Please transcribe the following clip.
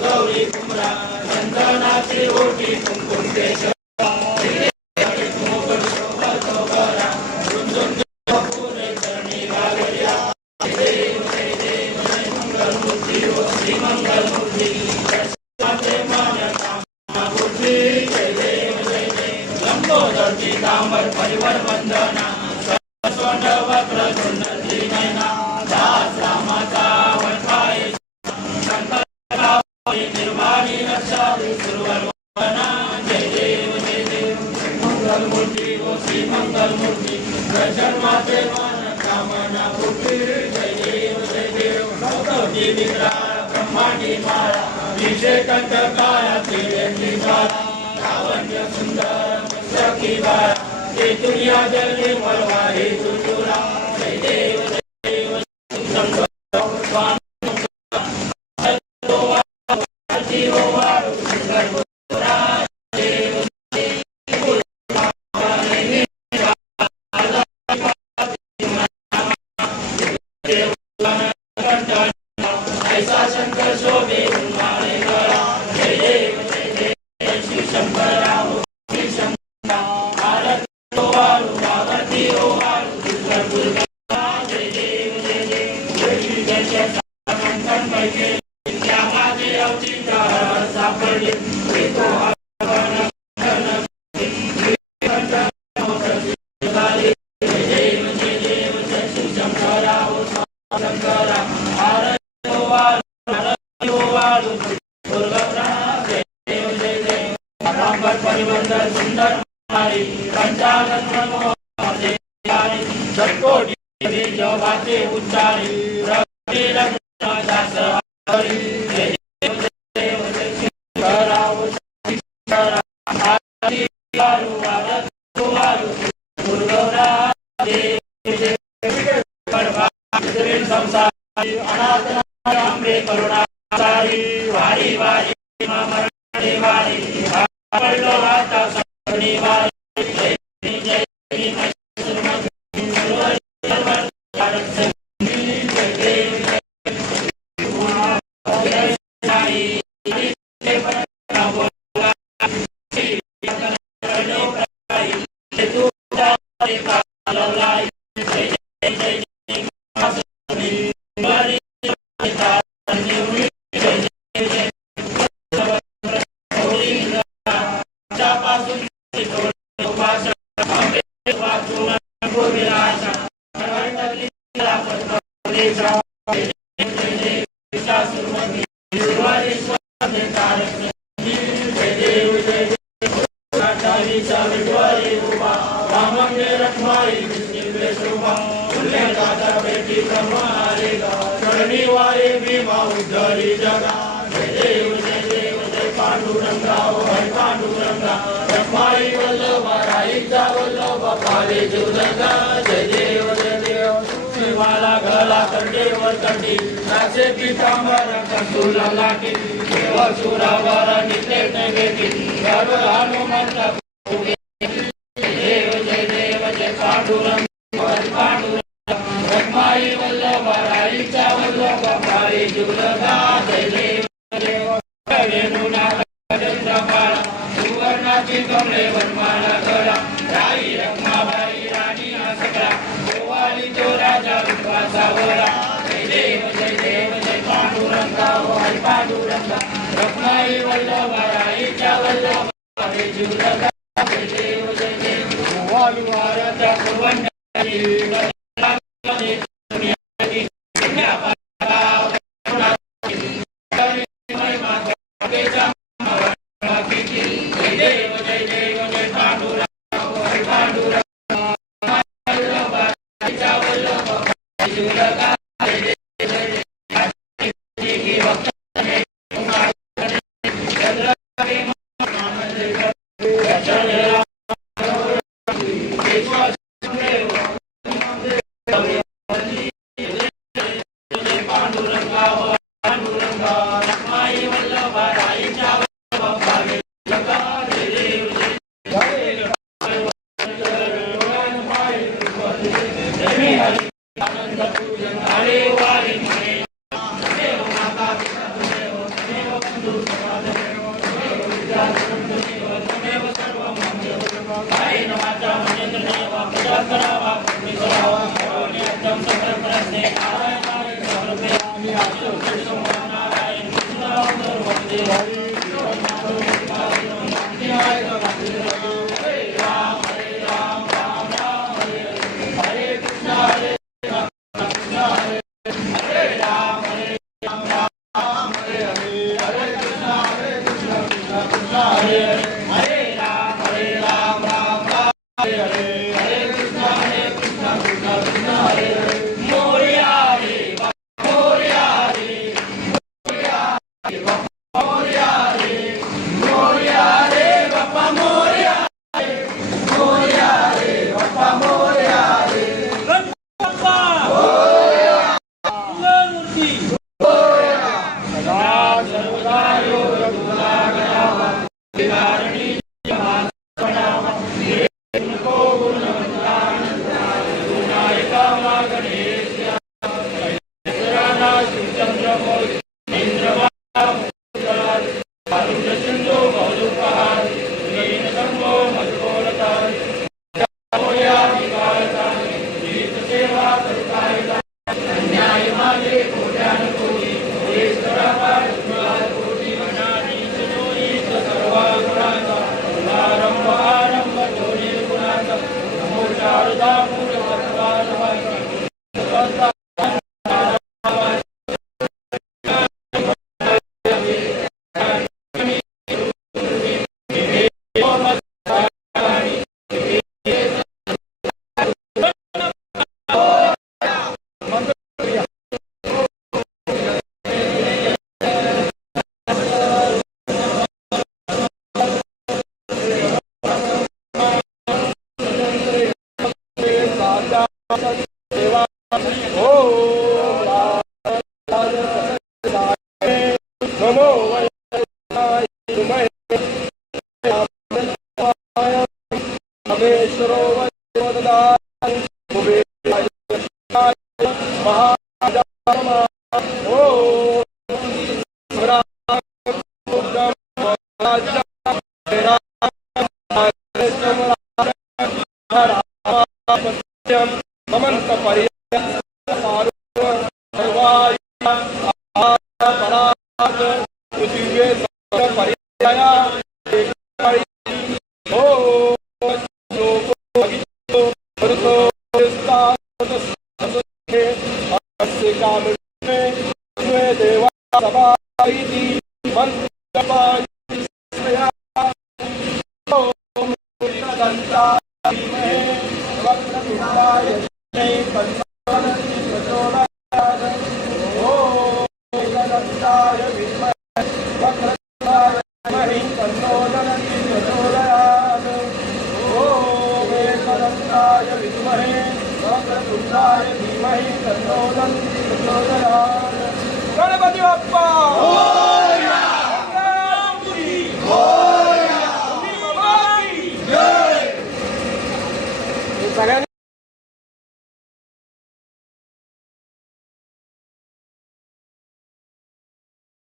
गौरी कुमरा चंदनाची ओटी कुंकुम केश परिवर वंदना वक्र नैना दास रामाचा वंशाय निर्वाणी रक्षा सुरवना जय देव मंगल मूर्ति ओ श्री मंगल मूर्ति दर्शन माते मन कामना पूर्ति जय देव भक्ति विग्रह ब्रह्मांडी माला विषय कंटकाया त्रिवेणी ज्वाला लावण्य सुंदर मस्तकी बाला ये दुनिया जल मलवारी चुचुरा जय देव ऐसा शंकर शोभे उन्माने गळा जय देव श्री शंकराव श्री शंकर भारत वालू पार्वती वालू दुर्गा जय देव जय संकट बैठे क्या माझे अवचिता सापडले परिवर्तन सुंदर हमारी पंचानन सत्कोटि जो बातें उच्चारी रवि रत्न दासरी संसारी अनाथ करुणा वारी वारी वारी पडलो आता सगळी वारी जय पांडुरंगा पांडुरंगा रखमाई वल्लभराईचा वल्लभ पाले जुदगा जय देव शिवाला गला कंठेवर कंठी नाचे पितांबर कंठूला लाटी देव सुरावर नित्य नैवेदी सर्व हनुमंत देव जय पांडुरंगा पांडुरंगा रखमाई वल्लभराईचा वल्लभ पाले जुदगा जय देव सुवर्णाची कमळे वनमाला गळा राई रखमाबाई राणी सकळा गोवाली तो राजा विश्वासावरा जय देव जय पांडुरंगा हरी पांडुरंगा रखमाई वल्लभराईच्या वल्लभ जुलगा जय देव गोवाली वाराचा सुवर्णाची गणपती बाप्पा सगळ्यांनी